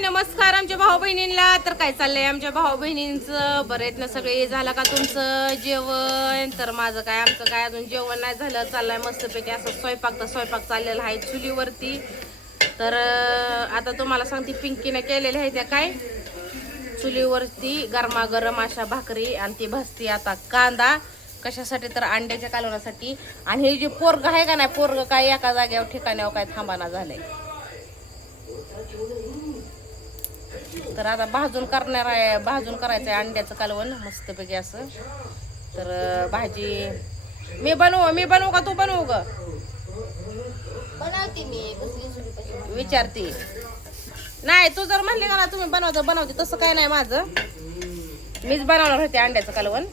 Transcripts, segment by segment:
नमस्कार आमच्या भाऊ बहिणींना. तर काय चाललंय आमच्या भाऊ बहिणींचं? बरं आहेत ना सगळे? झालं का तुमचं जेवण? तर माझं काय, आमचं काय अजून जेवण नाही झालं. चाललंय मस्तपैकी असं स्वयंपाक चाललेला आहे चुलीवरती. तर आता तुम्हाला सांगते, पिंकीने केलेल्या आहे त्या काय चुलीवरती गरमागरम अशा भाकरी, आणि ती भाजती आता कांदा. कशासाठी? तर अंड्याच्या कालवण्यासाठी. आणि हे जे पोरग आहे का नाही, पोरग काय एका जागेवर ठिकाणावर काय थांबाना झालंय. तर आता भाजून करायचं आहे अंड्याचं कालवण मस्तपैकी असं. तर भाजी मी बनवू का तू बनवू ग? बनवते मी विचारते. नाही, तू जर म्हणले का ना तुम्ही बनवते तसं काय नाही माझं. मीच बनवणार होते अंड्याचं कालवण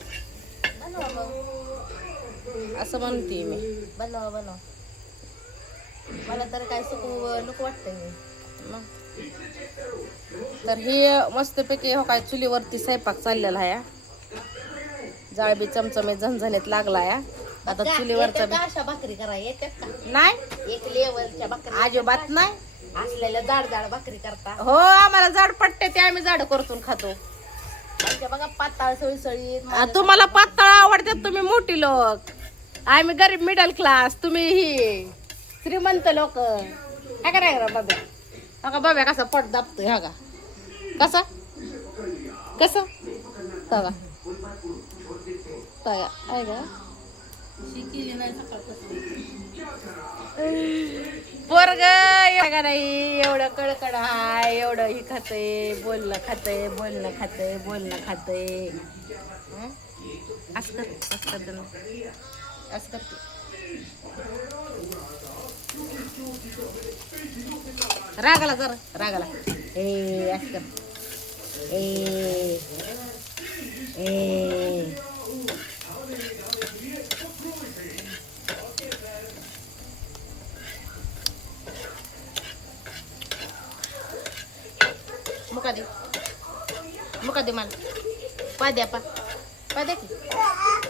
असं म्हणते मी. बनव मला तर काय नको वाटतंय. तर हे मस्तपैकी हो काय चुलीवरती स्वयंपाक चाललेला आहे. जाळ बी चमचमीत झणझणीत लागला आहे. आता चुलीवरचा अशा भाकरी करायला नाही, एक लेवलच्या भाकरी अजिबात नाही. असलेल्या जाड भाकरी करता. हो, आम्हाला जाड पट्टे ते आम्ही जाड करतून खातो. बघा पाताळ सळी तुम्हाला पातळ आवडतात, तुम्ही मोठी लोक, आम्ही गरीब मिडल क्लास, तुम्ही ही श्रीमंत लोक. काय करायला बाबा? हा बाबा कसा पट दाबतोय, हा का कसा कसं बघा बघा आहे का पोरग का नाही एवढं कळकड हाय, एवढं ही खातंय, बोलणं खातंय असं करते. रागाला ए असं कर. ए मुका दे मला. पाद्या की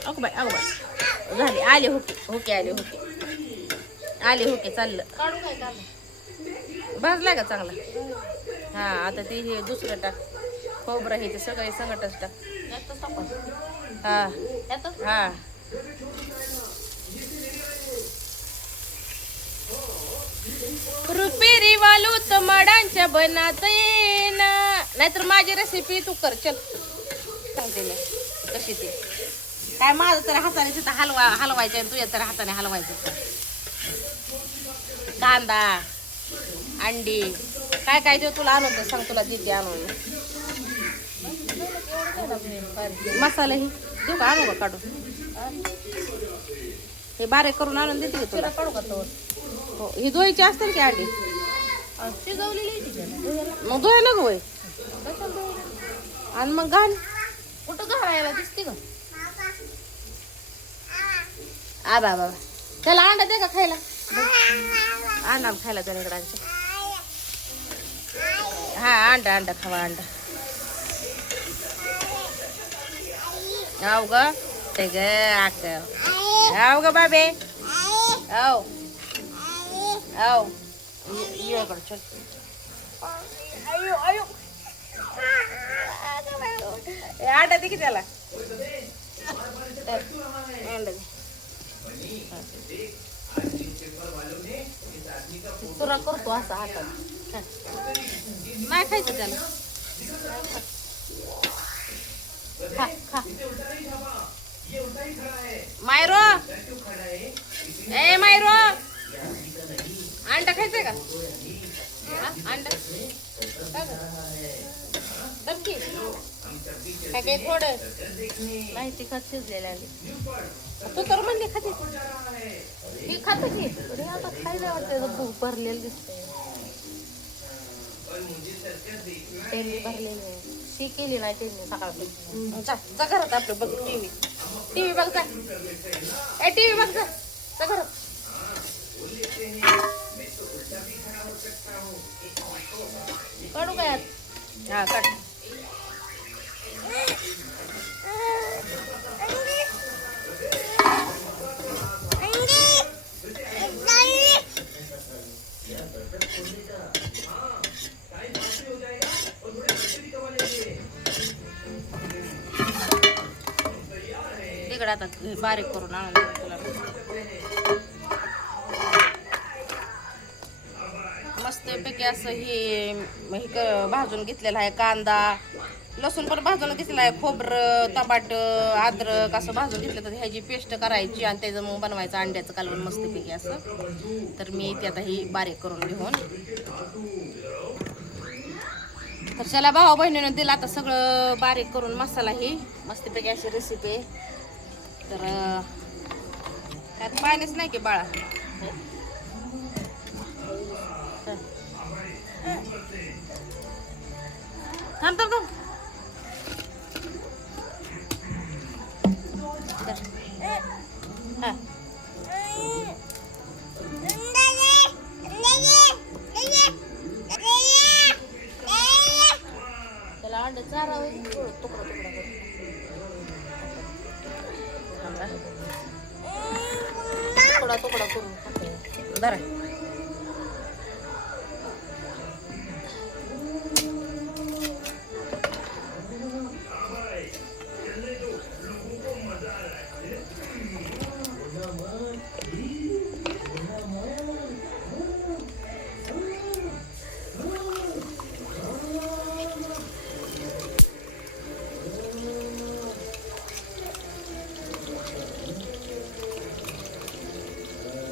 अगो बाय झाली. आले होके चाललं. काढू काय काढ भाजलाय का चांगला? हा, आता ते हे दुसरं टाक, खोबरं हे ते सगळे संगटच टाक. हा रुपेरी वालू तमाडांच्या बनात येना. नाहीतर माझी रेसिपी तू कर, चल सांगते मी कशी ती. काय माझं तर हाताने तिथं हलवायचं आणि तुझ्या तर हाताने हलवायचं. कांदा, अंडी, काय देऊ तुला आणून सांग, तुला देते आणून. मसाला ही देऊ का? आणू का काढून? हे बारीक करून आणून देते का तुला? काढू का तो? हो, ही धुवायची असते की अंडी? मग धुवाय नको होय. आणि मग घाल कुठं घालायला दिसते का? बाबा त्याला अंडा दे का खायला? अंडा खायला त्याला इकडे. हा, अंडा खावा. आव ग बाबे. चल. अंडा दे की त्याला. अंडा दे. तुला करतो असा हातात. नाही खायचं त्याला. खा. मायरो, अंडा खायचंय का? अंडा काय थोडं नाही तिखट शिजलेल्या तू तर म्हणले खाते. ही खात की आता खायला वाटतं. भूक भरलेलं दिसतंय. त्यांनी भरलेली शी केली नाही त्यांनी सकाळपासून. जा घरात आपलं बघ टीव्ही बघ जा. टीव्ही बघ जा घरात. काढू काय? हा काढ. तिकडे आता बारीक करून आणून देते तुला. मस्तपैकी असं हे भाजून घेतलेलं आहे. कांदा लसूण पण भाजून घेतलेला आहे. खोबरं, टमाट, अद्रक असं भाजून घेतलं. तर ह्याची पेस्ट करायची आणि त्याचं मग बनवायचं अंड्याचं कालवण मस्तपैकी असं. तर मी ते आता ही बारीक करून घेऊन, तर चला भाऊ बहिणीनं दिला आता सगळं बारीक करून मसाला. ही मस्तपैकी अशी रेसिपी आहे. तर त्यात पाणीच नाही की बाळा. थांब थांब थांब. हा. त्याला अंडे चारावं तुकडा तुकडा तुकडा तुकडा करून खाते. धरा.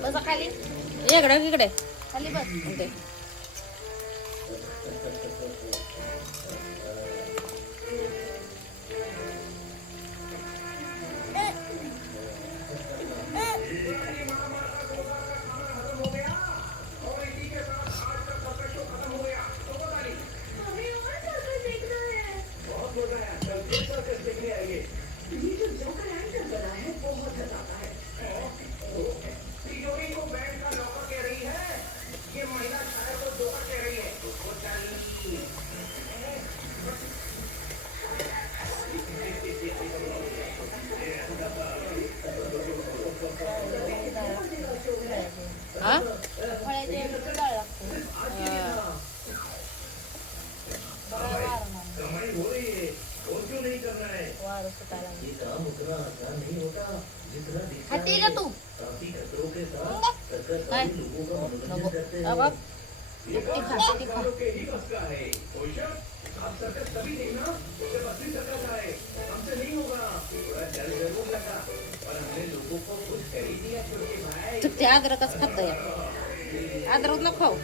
बसा खाली इकडे खाली बस. ते हा फळ्याचे डाळ लागते. वारं सुटायला खाते का तू? काय नको. बघ ती खा ती खा. ते अद्रकच खात. अद्रक नको खाऊ.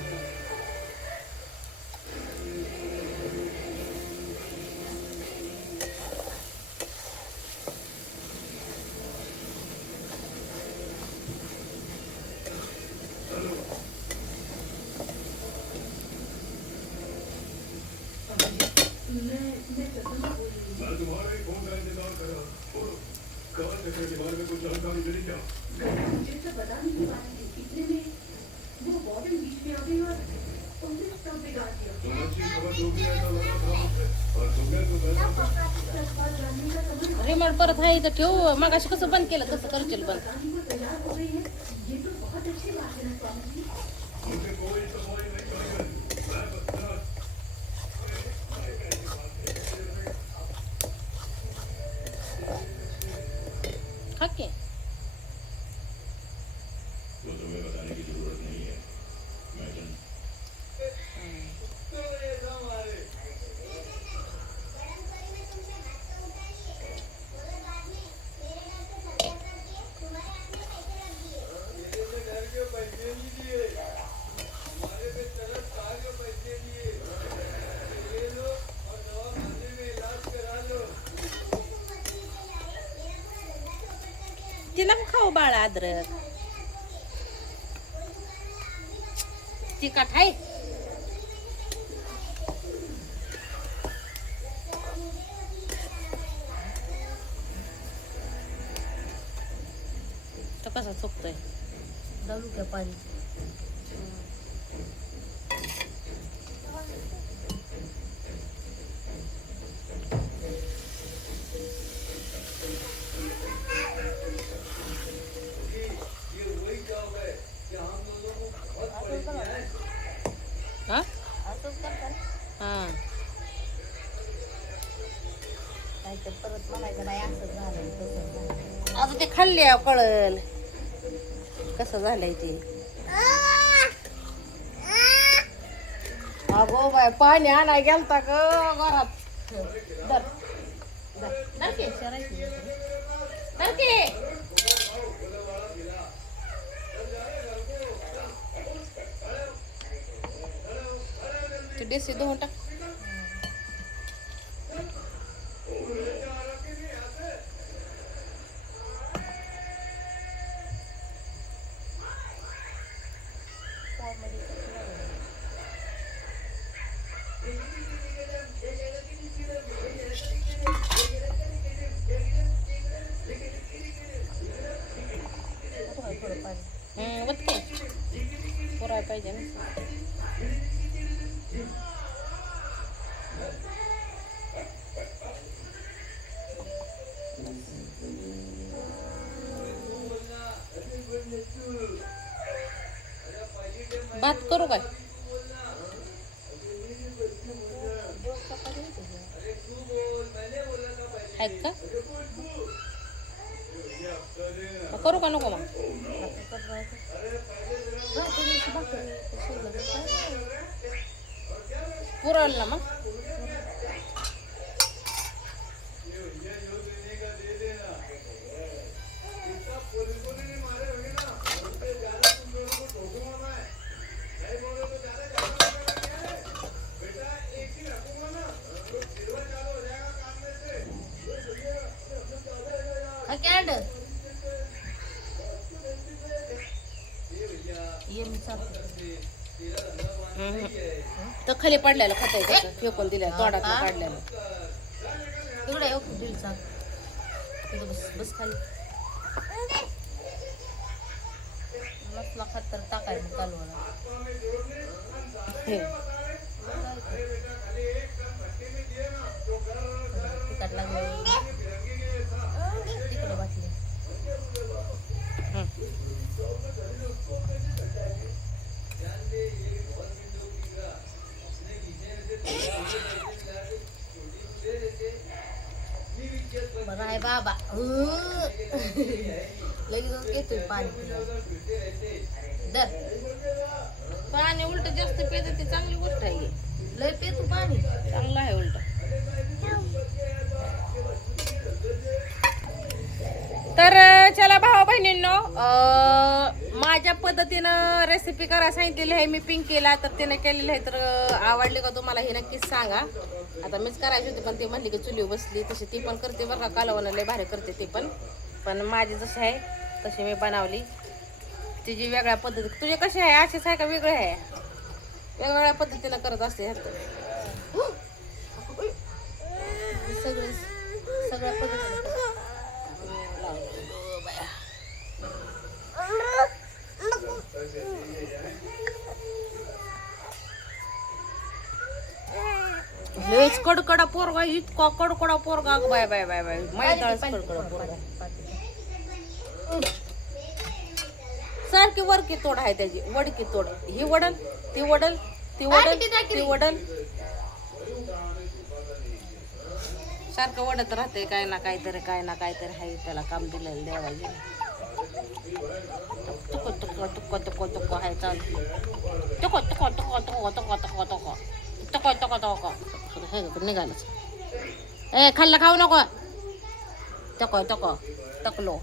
रिमोट परत आहे इथं ठेवू. मगाशी कसं बंद केलं तसं करशील बंद. खाके तिला खाऊ बाळा अद्रक. तिखट आहे. तो कसा चुकतोय. घालू का पाणी? हा असंच करतात हा नाहीतर परत म्हणायचं नाही असं झालं तसं झालं. आता ते खाल्ले कळल कसं झालंय ते. अगो बाय पाणी आणाय गेलता ग घरात. धर धर की. धर की. ते देशी धुवून टाक. ओके पुराय पाहिजे ना. भात करू काय आहेत का मग करू का नको मग पुरवलं ना मग. कॅन्ड ये मी चालतो. तर खाली पडलेलं खाता येतं फेकून दिल्या तोडात काढलेलं. तिकडे येऊ दिल चाल तिथं बस बस खाली नसला खात तर टाकाय मग कालवाला हे तिकट लागलं तिकडे वाटले. बरं आहे बाबा लगेच घेतोय पाणी दर पाणी उलट जास्त पेत ती चांगली गोष्ट आहे. लय पेतो पाणी चांगलं आहे उलट. तर चला भावा बहिणींनो माझ्या पद्धतीनं रेसिपी करायला सांगितलेली आहे मी पिंकीला. तर तिने केलेली आहे तर आवडली का तुम्हाला हे नक्कीच सांगा. आता मीच करायची होती पण ती म्हणली की चुलीवर बसली तशी ती पण करते बरं का. कालवण लय भारी करते ती पण माझी जशी आहे तशी मी बनवली. तिची वेगळ्या पद्धती. तुझे कसे आहे असेच आहे का वेगळे आहे वेगवेगळ्या पद्धतीनं करत असते. सगळं सगळ्या पद्धतीने लयच कडकडा पोरगा इतका कडकडा पोरगा बाय बाय बाय बाय मैदाळच कडकडा पोरगा. सारखी वरकी तोड आहे त्याची वडकी तोड. ही वडल ती वडल ती वडल ती वडल सारखं वडत राहते काय ना काहीतरी आहे त्याला काम दिलेलं देवाजी. तुक तुक तुक तुक तुक आहे चालू तुक तुक तुक तुक तुक तुक तुक तको तको तको हे निघालच. ए खाल्ला खाऊ नको तको तको तकलो